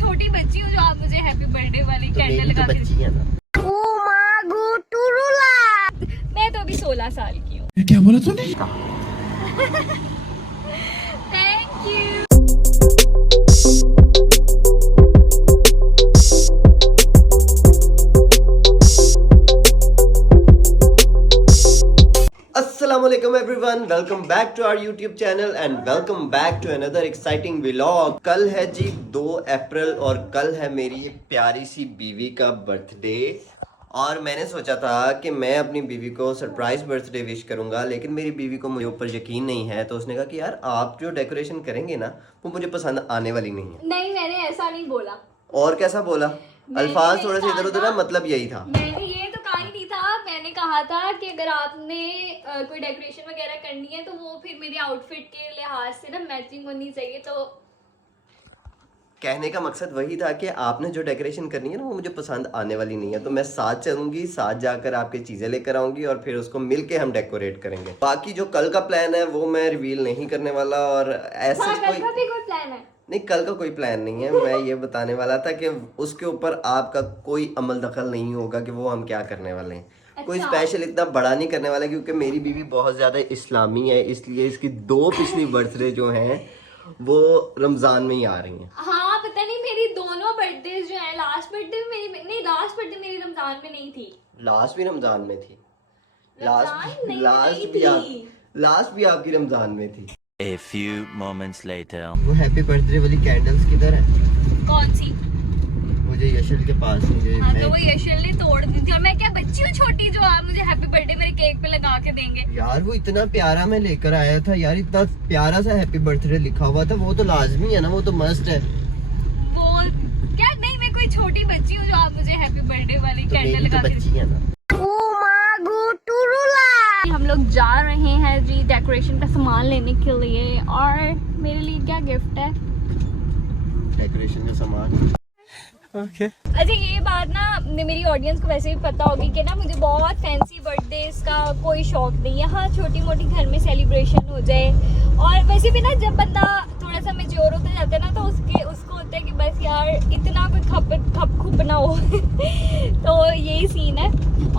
छोटी बच्ची हूँ जो आप मुझे हैप्पी बर्थडे वाली कैंडल लगा के बच्ची है ना। मैं तो अभी 16 साल की हूँ। क्या बोला तूने? Thank you. Assalamualaikum everyone, welcome back to our YouTube channel and welcome back to another exciting vlog। कल है जी 2 अप्रैल और कल है मेरी प्यारी सी बीवी का बर्थडे और मैंने सोचा था कि मैं अपनी बीवी को सरप्राइज बर्थडे विश करूंगा, लेकिन मेरी बीवी को मुझे ऊपर यकीन नहीं है, तो उसने कहा कि यार आप जो डेकोरेशन करेंगे ना वो मुझे पसंद आने वाली नहीं है। नहीं, मैंने ऐसा नहीं बोला। और कैसा बोला? अल्फाज थोड़े से इधर उधर है, मतलब यही था। मैंने ये तो कहा ही नहीं था। मैंने कहा था कि अगर आपने कोई डेकोरेशन वगैरह करनी है तो वो फिर मेरी आउटफिट के लिहाज से ना मैचिंग होनी चाहिए। तो कहने का मकसद वही था कि आपने जो डेकोरेशन करनी है ना वो मुझे पसंद आने वाली नहीं है, तो मैं साथ चलूंगी, साथ जाकर आपकी चीजें लेकर आऊंगी और फिर उसको मिलके हम डेकोरेट करेंगे। बाकी जो कल का प्लान है वो मैं रिवील नहीं करने वाला और ऐसा कल का भी कोई प्लान है? नहीं, कल का कोई प्लान नहीं है। मैं ये बताने वाला था कि उसके ऊपर आपका कोई अमल दखल नहीं होगा कि वो हम क्या करने वाले हैं। कोई स्पेशल इतना बड़ा नहीं करने वाला, क्योंकि मेरी बीवी बहुत ज्यादा इस्लामी है, इसलिए इसकी 2 पिछली बर्थडे जो हैं वो रमजान में ही आ रही हैं। हाँ, पता नहीं मेरी दोनों बर्थडे जो है, लास्ट बर्थडे मेरी नहीं, लास्ट बर्थडे मेरी रमजान में नहीं थी। लास्ट भी रमजान में थी। लास्ट भी आपकी रमजान में थी। A few moments later. वो हैप्पी बर्थडे वाली कैंडल्स किधर है? कौन सी? मुझे यशल के पास मुझे। हाँ, तो वो यशल ने तोड़ दी थी और मैं क्या बच्ची हूँ छोटी जो आप मुझे हैप्पी बर्थडे मेरे केक पे लगा के देंगे? यार वो इतना प्यारा मैं लेकर आया था यार, इतना प्यारा सा हैप्पी बर्थडे लिखा हुआ था, वो तो लाजमी है ना, वो तो मस्ट है। वो क्या? नहीं, मैं कोई छोटी बच्ची हूँ जो आप मुझे हैप्पी बर्थडे वाली कैंडल लगा के बच्ची है ना। हम लोग जा रहे हैं जी डेकोरेशन का सामान लेने के लिए। और मेरे लिए क्या गिफ्ट है? डेकोरेशन का सामान। Okay. अच्छा, ये बात ना मेरी ऑडियंस को वैसे भी पता होगी कि ना मुझे बहुत फैंसी बर्थडेज का कोई शौक नहीं है। हाँ, छोटी मोटी घर में सेलिब्रेशन हो जाए। और वैसे भी ना जब बंदा थोड़ा सा मैच्योर होता जाता है ना तो उसको होता है कि बस यार इतना कोई खप खुप ना हो। तो यही सीन है।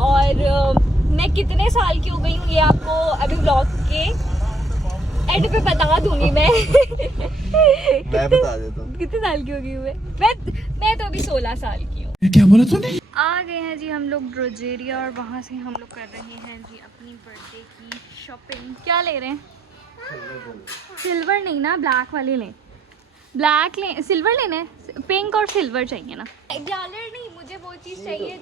और मैं कितने साल की हो गई हूँ ये आपको अभी व्लॉग के एंड पे बता दूंगी मैं। मैं बता देता हूँ कितने साल की हो गई हूँ मैं तो अभी 16 साल की हूँ। क्या बोला तूने? आ गए हैं जी हम लोग ड्रोजेरिया और वहाँ से हम लोग कर रहे हैं जी अपनी बर्थडे की शॉपिंग। क्या ले रहे हैं? सिल्वर नहीं ना, ब्लैक वाले लें। ब्लैक लें, सिल्वर लेना है? पिंक और सिल्वर चाहिए ना। झालर नहीं, मुझे वो चीज़ चाहिए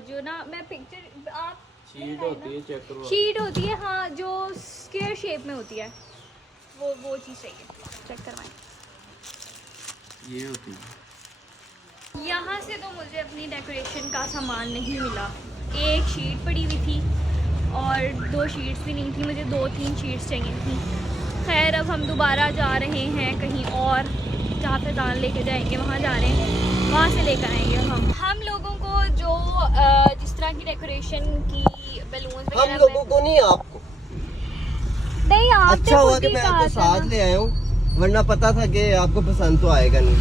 जो ना मैं पिक्चर आप शीट होती है, चेक करो। शीट होती है, हाँ, जो स्क्वायर शेप में होती है, वो चीज़ चाहिए। चेक करवाएं। ये होती है। यहाँ से तो मुझे अपनी डेकोरेशन का सामान नहीं मिला। एक शीट पड़ी हुई थी और 2 शीट्स भी नहीं थी, मुझे 2-3 शीट्स चाहिए थी। खैर, अब हम दोबारा जा रहे हैं कहीं और, जहाँ पे दान लेके जाएंगे वहाँ जा रहे हैं, वहाँ से लेकर आएंगे हम लोगों को जो जिस तरह की डेकोरेशन की बैलून हम लोगों को नहीं, आपको नहीं। आप अच्छा हुआ कि मैं आपको साथ ले आया हूँ, वरना पता था कि आपको पसंद तो आएगा नहीं।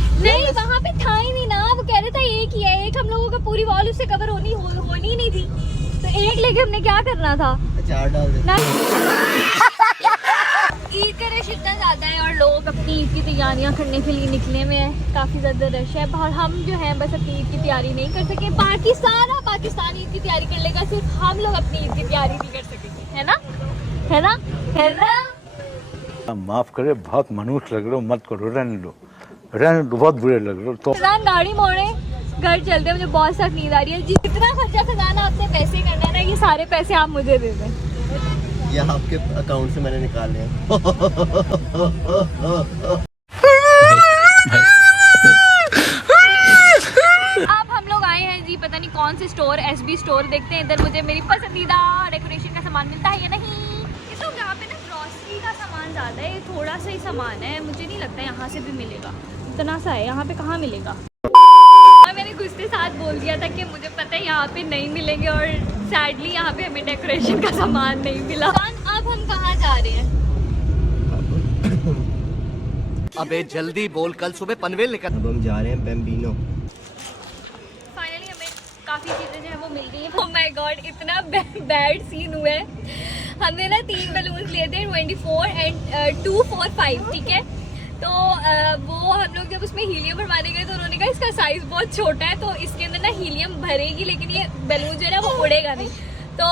वहाँ पे था ही नहीं ना, वो कह रहे था एक ही है, एक हम लोगों का पूरी वॉल उससे कवर होनी ही नहीं थी, तो एक लेके हमने क्या करना था? अचार डाल दे। ईद का रश इतना ज़्यादा है और लोग अपनी ईद की तैयारियां करने के लिए निकले में है, काफ़ी ज़्यादा रश है। और हम जो हैं बस अपनी ईद की तैयारी नहीं कर सके। पाकिस्तान ईद की तैयारी कर लेगा, सिर्फ हम लोग अपनी ईद की तैयारी नहीं कर सकेंगे, है ना? है ना? है ना? माफ करे, बहुत मनुष्य लग रहे हो, मत करो, रहने दो, बहुत बुरे लग रहे हो। तो गाड़ी मोड़े, घर चलते हैं, मुझे बहुत सख्त नींद आ रही है। जितना खर्चा खजाना आपने पैसे करना है ना, ये सारे पैसे आप मुझे दे दें। ये आपके अकाउंट से मैंने निकाले हैं। अब हम लोग आए हैं जी पता नहीं कौन से स्टोर, SB स्टोर। देखते हैं इधर मुझे मेरी पसंदीदा डेकोरेशन का सामान मिलता है या नहीं। ये तो यहाँ पे ना ग्रॉसरी का सामान ज़्यादा है, थोड़ा सा ही सामान है, मुझे नहीं लगता यहाँ से भी मिलेगा। इतना सा है, यहाँ पे कहाँ मिलेगा? और मैंने गुस्से साथ बोल दिया था कि मुझे पता है यहाँ पे नहीं मिलेंगे, और सैडली यहाँ पे हमें डेकोरेशन का सामान नहीं मिला। अब हम कहाँ जा रहे हैं? अबे जल्दी बोल, कल सुबह पनवेल निकल। अब हम जा रहे हैं बेम्बिनो। फाइनली हमें काफ़ी चीज़ें जो है वो मिल गई हैं। ओह माय गॉड, इतना बैड सीन हुआ है। हमने ना 3 बलून लिए थे, 24 एंड 2 4 5, ठीक है। तो वो हम लोग जब उसमें हीलियम भरवाने गए तो उन्होंने कहा इसका साइज बहुत छोटा है, तो इसके अंदर ना हीलियम भरेगी लेकिन ये बैलून जो है ना वो उड़ेगा नहीं। तो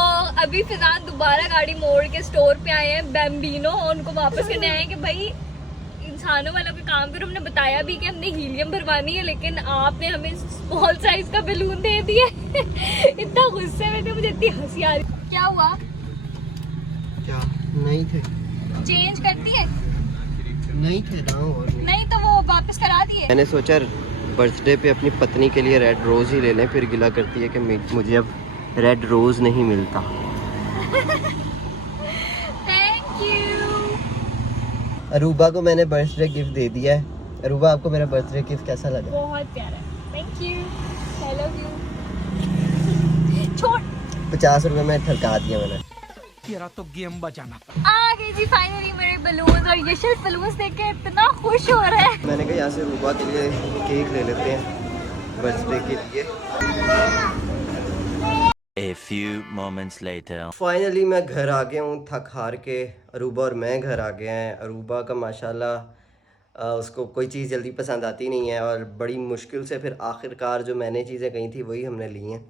अभी फिजान दोबारा गाड़ी मोड़ के स्टोर पे आए हैं बेम्बिनो, और उनको वापस करने आए हैं कि भाई इंसानों वाला कोई काम करो। हमने बताया भी कि हमने हीलियम भरवानी है, लेकिन आपने हमें स्मॉल साइज का बैलून दे दिया। इतना गुस्से में थे, मुझे इतनी हंसी आ रही। क्या हुआ? क्या नहीं थे? चेंज करती है? नहीं थे ना, और नहीं तो वो वापस करा दिए। मैंने सोचा बर्थडे पे अपनी पत्नी के लिए रेड रोज ही ले लें, फिर गिला करती है कि मुझे अब रेड रोज नहीं मिलता। Thank you. अरूबा को मैंने बर्थडे गिफ्ट दे दिया है। अरूबा, आपको मेरा बर्थडे गिफ्ट कैसा लगा? बहुत प्यारा, thank you, I love you. छोड़, 50 रुपए में ठरका दिया मैंने। तेरा तो गेम बजाना। आ गई जी फाइनली मेरे बलून, और ये शिर्फ बलून देख के इतना खुश हो रहा है। मैंने कहा यहाँ से रूबा के लिए केक ले लेते हैं बर्थडे के लिए। A few moments later. Finally मैं घर आ गया हूँ थक हार के। अरूबा और मैं घर आ गए हैं। अरूबा का माशाल्लाह उसको कोई चीज़ जल्दी पसंद आती नहीं है, और बड़ी मुश्किल से फिर आखिरकार जो मैंने चीज़ें कही थी वही हमने ली हैं।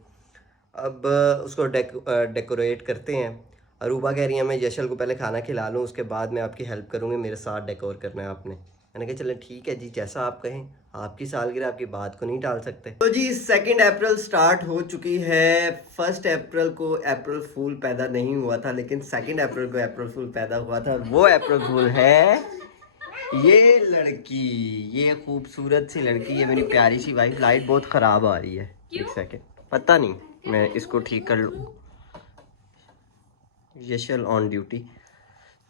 अब उसको डेकोरेट करते हैं। अरूबा कह रही है मैं यशल को पहले खाना खिला लूँ, उसके बाद मैं आपकी हेल्प करूँगी, मेरे साथ डेकोर करना है आपने। मैंने कहा चलें ठीक है जी, जैसा आप कहें, आपकी सालगिरह, आपकी बात को नहीं टाल सकते। तो जी 2 अप्रैल स्टार्ट हो चुकी है। 1 अप्रैल को अप्रैल फूल पैदा नहीं हुआ था, लेकिन 2 अप्रैल को अप्रैल फूल पैदा हुआ था। वो अप्रैल फूल है ये लड़की, ये खूबसूरत सी लड़की, ये मेरी प्यारी सी वाइफ। लाइट बहुत ख़राब आ रही है, एक सेकेंड, पता नहीं, मैं इसको ठीक कर लूँ। Yashal on duty.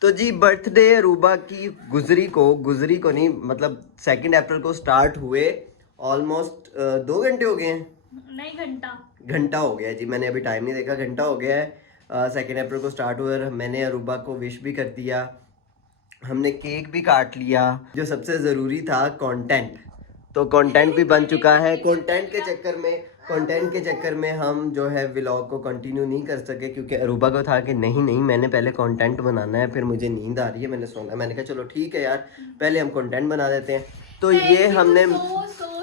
तो जी बर्थडे अरूबा की गुजरी को नहीं, मतलब 2 अप्रैल को स्टार्ट हुए। ऑलमोस्ट 2 घंटे हो गए हैं। नहीं, घंटा हो गया जी, मैंने अभी टाइम नहीं देखा, घंटा हो गया है। 2 अप्रैल को स्टार्ट हुआ और मैंने अरूबा को विश भी कर दिया, हमने केक भी काट लिया। जो सबसे ज़रूरी था कंटेंट, तो कंटेंट भी बन चुका है। कंटेंट के चक्कर में हम जो है व्लॉग को कंटिन्यू नहीं कर सके, क्योंकि अरूबा को था कि नहीं मैंने पहले कंटेंट बनाना है, फिर मुझे नींद आ रही है, मैंने सोना। मैंने कहा चलो ठीक है यार, पहले हम कंटेंट बना देते हैं। तो ये हमने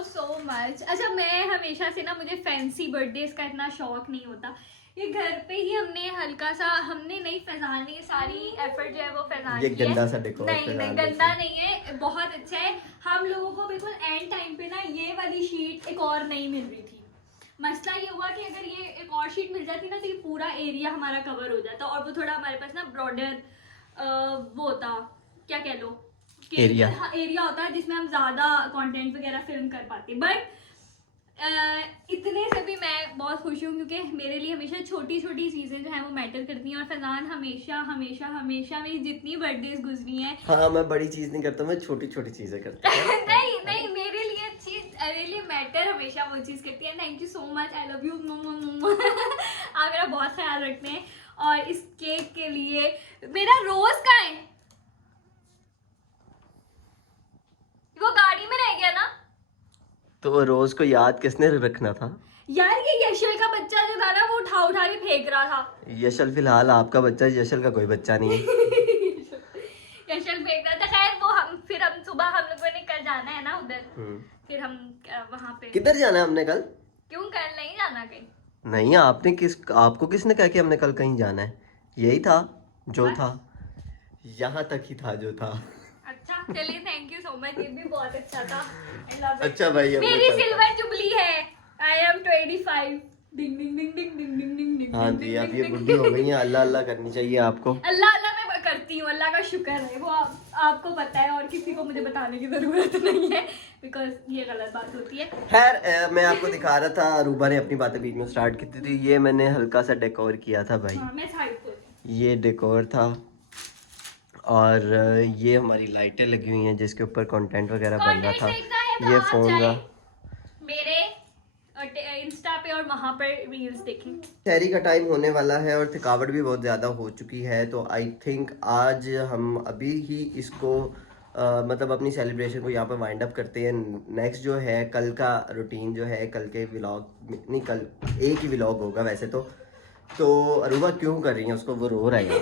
so much। अच्छा, मैं हमेशा से ना, मुझे फैंसी बर्थडेज का इतना शौक नहीं होता। ये घर पे ही हमने हल्का सा, हमने नहीं, फैजान ने सारी एफर्ट जो है वो फैजान ये की है। गंदा सा डेकोर, नहीं गंदा नहीं है, बहुत अच्छा है। हम लोगों को बिल्कुल एंड टाइम पे ना ये वाली शीट एक और नहीं मिल रही थी। मसला ये हुआ कि अगर ये एक और शीट मिल जाती ना तो ये पूरा एरिया हमारा कवर हो जाता, और वो थोड़ा हमारे पास ना ब्रॉडर वो होता, क्या कह लो, एरिया होता है जिसमें हम ज्यादा कंटेंट वगैरह फिल्म कर पाते। बट इतने से भी मैं बहुत खुश हूँ, क्योंकि मेरे लिए हमेशा छोटी छोटी चीज़ें जो हैं वो मैटर करती हैं। और फैजान हमेशा हमेशा हमेशा मेरी जितनी बर्थडेज गुजरी हैं, हाँ, मैं बड़ी चीज़ नहीं करता, मैं छोटी छोटी चीज़ें करता हूँ। नहीं, मेरे लिए चीज मैटर हमेशा वो चीज़ करती है। Thank you so much, I love you. आप मेरा बहुत ख्याल रखते हैं। और इस केक के लिए मेरा रोज कहाँ है? वो गाड़ी में रह गया ना। तो रोज को याद किसने रखना था यार? ये यशल का बच्चा जो था ना, वो उठा के फेंक रहा था। यशल फिलहाल आपका बच्चा, यशल का कोई बच्चा नहीं है। यशल फेंक रहा था। खैर वो हम सुबह हम लोगों ने कल जाना है ना उधर, फिर हम वहाँ पे। किधर जाना है हमने कल? क्यों कल नहीं जाना कहीं? नहीं, आपको किसने कहा कि हमने कल कहीं जाना है? यही था जो था, यहाँ तक ही था जो था। अच्छा चलिए, थैंक यू सो मच, ये भी बहुत अच्छा था। I love it। अच्छा भाई, अब मेरी बताओ। सिल्वर जुबली है। I am 25। डिंग डिंग डिंग डिंग डिंग डिंग डिंग डिंग। हाँ जी, आप ये बुढ़ी हो गई हैं, अल्लाह अल्लाह करनी चाहिए आपको। अल्लाह अल्लाह मैं करती हूँ, अल्लाह का शुक्र है, वो आपको पता है, और किसी को मुझे बताने की जरूरत नहीं है, बिकॉज ये गलत बात होती है। खैर मैं आपको दिखा रहा था, अरूबा ने अपनी बातें बीच में स्टार्ट की थी। ये मैंने हल्का सा डेकोर किया था भाई। हाँ, मैं साइड को। ये डेकोर था, और ये हमारी लाइटें लगी हुई हैं जिसके ऊपर कंटेंट वगैरह बन रहा था। ये फोन का मेरे इंस्टा पे और वहाँ पर रील्स देखें। शहरी का टाइम होने वाला है और थकावट भी बहुत ज़्यादा हो चुकी है, तो आई थिंक आज हम अभी ही इसको मतलब अपनी सेलिब्रेशन को यहाँ पर वाइंड अप करते हैं। नेक्स्ट जो है कल का रूटीन जो है, कल के व्लॉग नहीं, कल एक ही व्लॉग होगा वैसे तो अरूबा क्यों कर रही है उसको, वो रो रहा है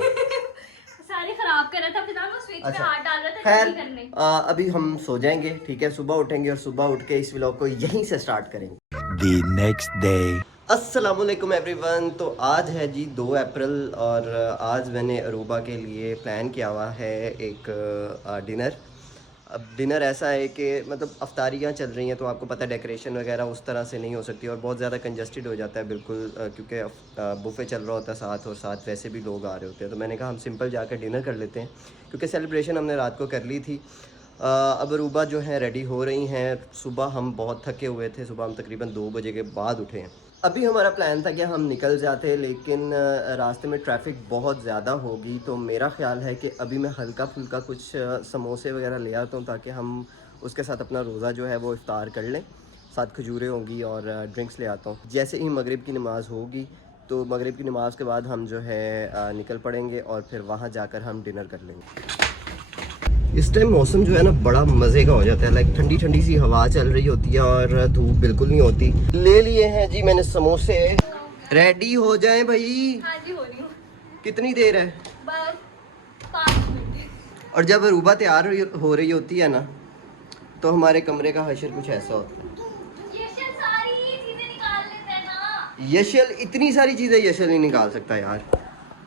सारे खराब कर रहा था, फिर वो स्विच पे अच्छा, हाथ डाल रहा था खैर जल्दी करने। अभी हम सो जाएंगे, ठीक है, सुबह उठेंगे और सुबह उठ के इस व्लॉग को यहीं से स्टार्ट करेंगे। The next day. अस्सलामुअलैकुम एवरीवन। तो आज है जी 2 अप्रैल और आज मैंने अरूबा के लिए प्लान किया हुआ है एक डिनर। अब डिनर ऐसा है कि मतलब अफ्तारियाँ चल रही हैं तो आपको पता है डेकोरेशन वगैरह उस तरह से नहीं हो सकती और बहुत ज़्यादा कंजस्टेड हो जाता है बिल्कुल, क्योंकि बुफ़े चल रहा होता है साथ और साथ वैसे भी लोग आ रहे होते हैं। तो मैंने कहा हम सिंपल जाकर डिनर कर लेते हैं क्योंकि सेलिब्रेशन हमने रात को कर ली थी। अब अरूबा जो है रेडी हो रही हैं। सुबह हम बहुत थके हुए थे, सुबह हम तकरीबन 2 बजे के बाद उठे हैं। अभी हमारा प्लान था कि हम निकल जाते, लेकिन रास्ते में ट्रैफिक बहुत ज़्यादा होगी, तो मेरा ख्याल है कि अभी मैं हल्का फुल्का कुछ समोसे वगैरह ले आता हूँ ताकि हम उसके साथ अपना रोज़ा जो है वो इफ्तार कर लें। साथ खजूरें होंगी और ड्रिंक्स ले आता हूँ। जैसे ही मगरिब की नमाज़ होगी तो मगरिब की नमाज़ के बाद हम जो है निकल पड़ेंगे और फिर वहाँ जाकर हम डिनर कर लेंगे। इस टाइम मौसम जो है ना बड़ा मज़े का हो जाता है, लाइक ठंडी ठंडी सी हवा चल रही होती है और धूप बिल्कुल नहीं होती। ले लिए हैं जी मैंने समोसे, रेडी हो जाएं भाई। हाँ जी, हो रही हूँ। कितनी देर है? बस 5 मिनट। और जब अरूबा तैयार हो रही होती है ना तो हमारे कमरे का हशर कुछ ऐसा होता है। यशल सारी चीजें निकाल लेते हैं ना। यशल इतनी सारी चीज़ें यशल नहीं निकाल सकता यार।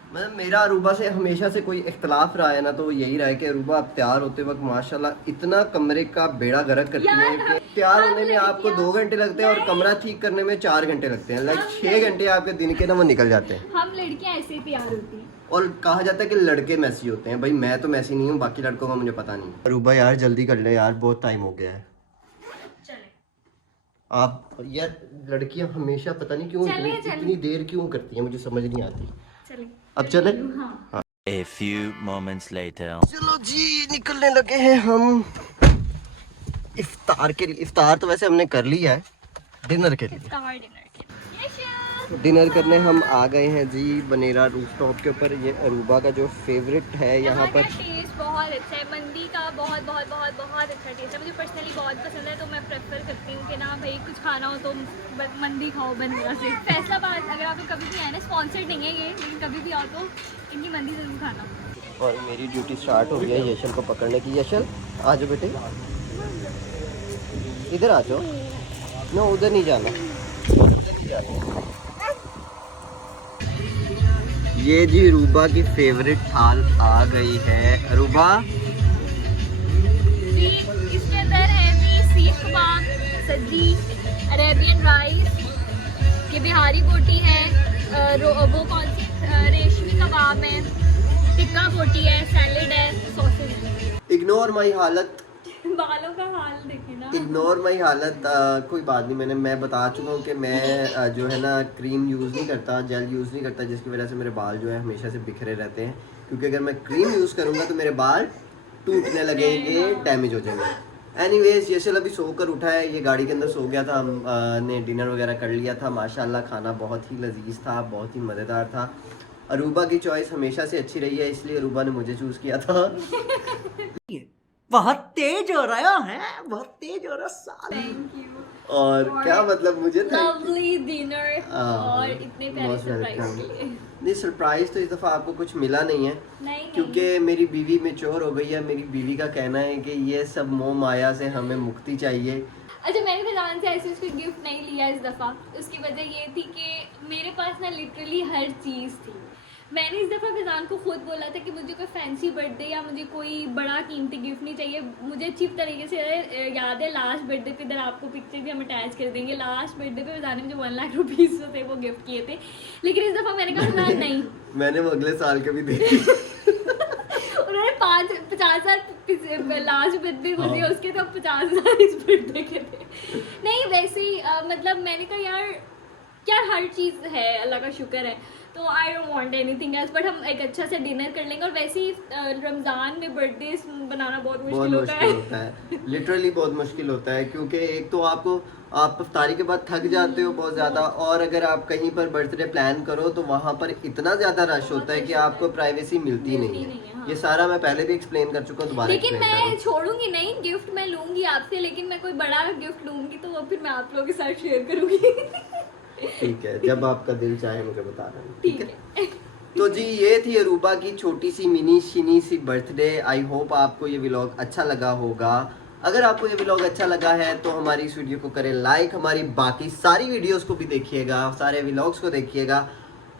मतलब मेरा अरूबा से हमेशा से कोई इख्तलाफ रहा है ना तो वो यही रहा है कि अरूबा आप तैयार होते वक्त माशाल्लाह इतना कमरे का बेड़ा गर्क करती है कि तैयार होने में आपको 2 घंटे लगते हैं और कमरा ठीक करने में 4 घंटे लगते हैं। लाइक 6 घंटे आपके दिन के ना वो निकल जाते हैं। हम लड़कियां ऐसे ही तैयार होती हैं। और कहा जाता है कि लड़के मैसी होते हैं। भाई मैं तो मैसी नहीं हूँ, बाकी लड़कों का मुझे पता नहीं। अरूबा यार जल्दी कर ले यार, बहुत टाइम हो गया है। चले आप यार लड़कियां हमेशा पता नहीं क्यों इतनी देर क्यों करती हैं, मुझे समझ नहीं आती। चले अब चले। हाँ। A few moments later. चलो जी निकलने लगे हैं हम इफ्तार के लिए। इफ्तार तो वैसे हमने कर लिया है, डिनर के लिए। डिनर के यशल डिनर करने हम आ गए हैं जी बनेरा रूफटॉप के ऊपर। ये अरूबा का जो फेवरेट है यहाँ पर। टेस्ट बहुत अच्छा है, मंदी का बहुत बहुत बहुत बहुत अच्छा टेस्ट है। मुझे पर्सनली बहुत पसंद है, तो मैं प्रेफर करती हूँ कि ना भाई कुछ खाना हो तो मंदी खाओ बनेरा से। फैसलाबाद अगर आपको कभी भी आए ना, स्पॉन्सर्ड नहीं है ये, लेकिन कभी भी आओ तो इनकी मंदी ज़रूर खाना। और मेरी ड्यूटी स्टार्ट हो गई है यशल को पकड़ने की। यशल आ जाओ बेटे, इधर आ जाओ ना, उधर नहीं जाना, उधर नहीं जाना। ये जी रूबा की फेवरेट थाल आ गई है। रूबा जी इसके अंदर है भी सीख कबाब, सब्जी, अरेबियन राइस, ये बिहारी बोटी है, वो कौन सी रेशमी कबाब है, टिक्का बोटी है, सैलेड है, सॉसेज है। इग्नोर माई हालत, बालों का हाल देखे ना। इग्नोर माई हालत। कोई बात नहीं, मैं बता चुका हूँ कि मैं जो है ना क्रीम यूज़ नहीं करता, जेल यूज़ नहीं करता, जिसकी वजह से मेरे बाल जो है हमेशा से बिखरे रहते हैं। क्योंकि अगर मैं क्रीम यूज़ करूँगा तो मेरे बाल टूटने लगेंगे, डैमेज हो जाएंगे। एनीवेज यशल अभी सोकर उठा है, ये गाड़ी के अंदर सो गया था। हम ने डिनर वगैरह कर लिया था। माशाल्लाह खाना बहुत ही लजीज था, बहुत ही मज़ेदार था। अरूबा की चॉइस हमेशा से अच्छी रही है, इसलिए अरूबा ने मुझे चूज़ किया था। बहुत तेज हो रहा है, बहुत तेज हो रहा साल। Thank you. और क्या मतलब मुझे लवली डिनर और इतने प्यारे सरप्राइज के लिए। नहीं सरप्राइज तो इस दफ़ा आपको कुछ मिला नहीं है, नहीं क्योंकि मेरी बीवी मैच्योर हो गई है। मेरी बीवी का कहना है कि ये सब मोह माया से हमें मुक्ति चाहिए। अच्छा, मैंने फिजान से ऐसे उसको गिफ्ट नहीं लिया इस दफ़ा। उसकी वजह ये थी कि मेरे पास ना लिटरली हर चीज़ थी। मैंने इस दफ़ा फिजान को खुद बोला था कि मुझे कोई फैंसी बर्थडे या मुझे कोई बड़ा कीमती गिफ्ट नहीं चाहिए। मुझे अच्छी तरीके से याद है लास्ट बर्थडे पे, इधर आपको पिक्चर भी हम अटैच कर देंगे। लास्ट बर्थडे पे फिजान ने मुझे 1 लाख रुपीज़ जो थे वो गिफ्ट किए थे, लेकिन इस दफ़ा मैंने कहा फिजान नहीं। मैंने वो अगले साल के भी दे उन्होंने 50,000 लास्ट बर्थडे को दिए उसके, तो 50,000 इस बर्थडे के थे। नहीं वैसे ही मतलब मैंने कहा यार हर चीज़ है, अल्लाह का शुक्र है। तो I don't want anything else, but हम एक अच्छा से डिनर कर लेंगे। और वैसे ही रमज़ान में बर्थडे बनाना बहुत मुश्किल होता है। लिटरली बहुत मुश्किल होता है, क्योंकि एक तो आप इफ्तारी के बाद थक जाते हो बहुत ज़्यादा, और अगर आप कहीं पर बर्थडे प्लान करो तो वहाँ पर इतना ज़्यादा रश होता है कि आपको प्राइवेसी मिलती नहीं है। हाँ। ये सारा मैं पहले भी एक्सप्लेन कर चुका हूँ, दोबारा लेकिन explain कर रहा मैं हूँ। छोड़ूंगी नहीं, गिफ्ट मैं लूंगी आपसे, लेकिन मैं कोई बड़ा गिफ्ट लूंगी तो वो फिर मैं आप लोगों के साथ शेयर करूंगी। ठीक है, जब आपका दिल चाहे मुझे बता देना। ठीक है। तो जी ये थी अरूबा की छोटी सी मिनी शिनी सी बर्थडे। आई होप आपको ये व्लॉग अच्छा लगा होगा। अगर आपको ये व्लॉग अच्छा लगा है तो हमारी इस वीडियो को करें लाइक, हमारी बाकी सारी वीडियोस को भी देखिएगा, सारे व्लॉग्स को देखिएगा।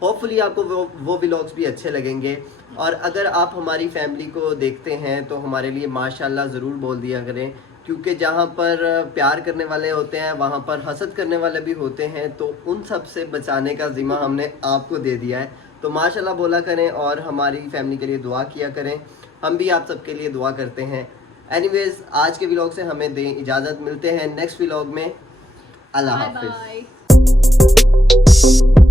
होपफुली आपको वो व्लॉग्स भी अच्छे लगेंगे। और अगर आप हमारी फैमिली को देखते हैं तो हमारे लिए माशाल्लाह ज़रूर बोल दिया करें, क्योंकि जहाँ पर प्यार करने वाले होते हैं वहाँ पर हसद करने वाले भी होते हैं, तो उन सब से बचाने का ज़िम्मा हमने आपको दे दिया है। तो माशाल्लाह बोला करें और हमारी फैमिली के लिए दुआ किया करें। हम भी आप सबके लिए दुआ करते हैं। एनीवेज आज के व्लॉग से हमें दें इजाज़त, मिलते हैं नेक्स्ट व्लॉग में। अल्लाह बाय हाफिज़। बाय।